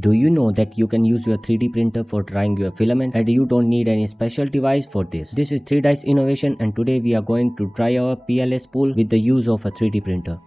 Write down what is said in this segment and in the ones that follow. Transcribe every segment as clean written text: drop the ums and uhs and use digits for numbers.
Do you know that you can use your 3D printer for drying your filament and you don't need any special device for this? This is 3Dice Innovation and today we are going to dry our PLA spool with the use of a 3D printer.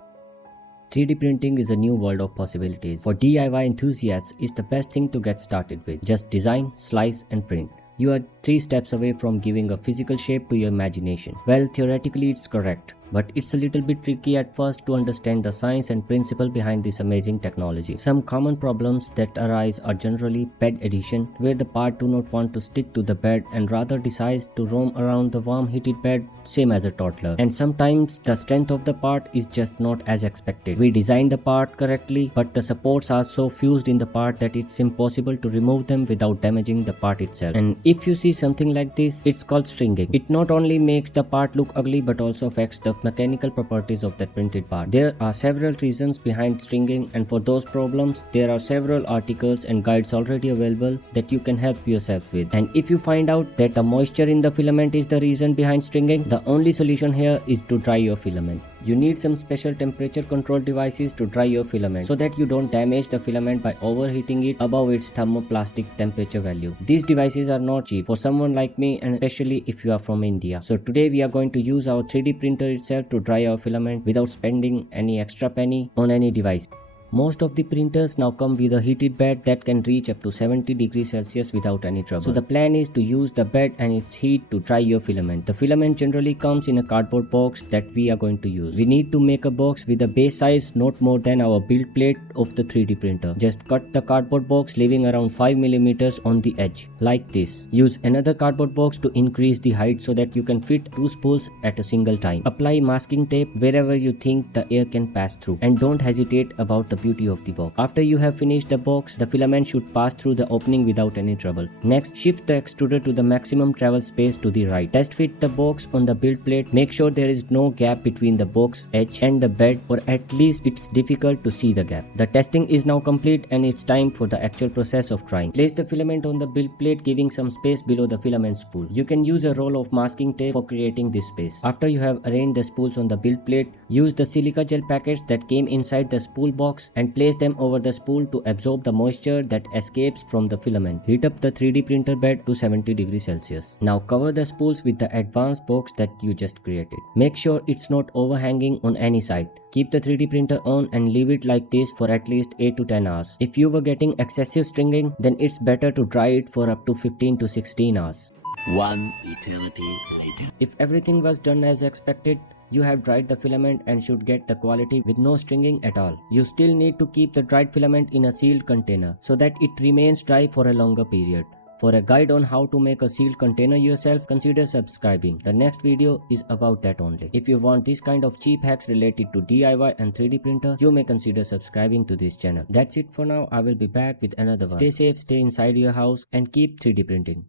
3D printing is a new world of possibilities. For DIY enthusiasts, it's the best thing to get started with. Just design, slice and print. You are 3 steps away from giving a physical shape to your imagination. Well, theoretically it's correct, but it's a little bit tricky at first to understand the science and principle behind this amazing technology. Some common problems that arise are generally bed adhesion, where the part do not want to stick to the bed and rather decides to roam around the warm heated bed same as a toddler. And sometimes the strength of the part is just not as expected. We design the part correctly, but the supports are so fused in the part that it's impossible to remove them without damaging the part itself. And if you see something like this, it's called stringing. It not only makes the part look ugly but also affects the mechanical properties of that printed part. There are several reasons behind stringing, and for those problems there are several articles and guides already available that you can help yourself with. And if you find out that the moisture in the filament is the reason behind stringing, the only solution here is to dry your filament. You need some special temperature control devices to dry your filament so that you don't damage the filament by overheating it above its thermoplastic temperature value. These devices are not cheap for someone like me, and especially if you are from India. So today we are going to use our 3D printer itself to dry our filament without spending any extra penny on any device. Most of the printers now come with a heated bed that can reach up to 70 degrees Celsius without any trouble. So the plan is to use the bed and its heat to dry your filament. The filament generally comes in a cardboard box that we are going to use. We need to make a box with a base size not more than our build plate of the 3D printer. Just cut the cardboard box leaving around 5 mm on the edge, like this. Use another cardboard box to increase the height so that you can fit 2 spools at a single time. Apply masking tape wherever you think the air can pass through, and don't hesitate about the beauty of the box. After you have finished the box, the filament should pass through the opening without any trouble. Next, shift the extruder to the maximum travel space to the right. Test fit the box on the build plate. Make sure there is no gap between the box edge and the bed, or at least it's difficult to see the gap. The testing is now complete and it's time for the actual process of drying. Place the filament on the build plate, giving some space below the filament spool. You can use a roll of masking tape for creating this space. After you have arranged the spools on the build plate, use the silica gel packets that came inside the spool box and place them over the spool to absorb the moisture that escapes from the filament. Heat up the 3D printer bed to 70 degrees Celsius. Now cover the spools with the advanced box that you just created. Make sure it's not overhanging on any side. Keep the 3D printer on and leave it like this for at least 8 to 10 hours. If you were getting excessive stringing, then it's better to dry it for up to 15 to 16 hours. One eternity later. If everything was done as expected, you have dried the filament and should get the quality with no stringing at all. You still need to keep the dried filament in a sealed container so that it remains dry for a longer period. For a guide on how to make a sealed container yourself, consider subscribing. The next video is about that only. If you want this kind of cheap hacks related to DIY and 3D printer, you may consider subscribing to this channel. That's it for now. I will be back with another one. Stay safe, stay inside your house and keep 3D printing.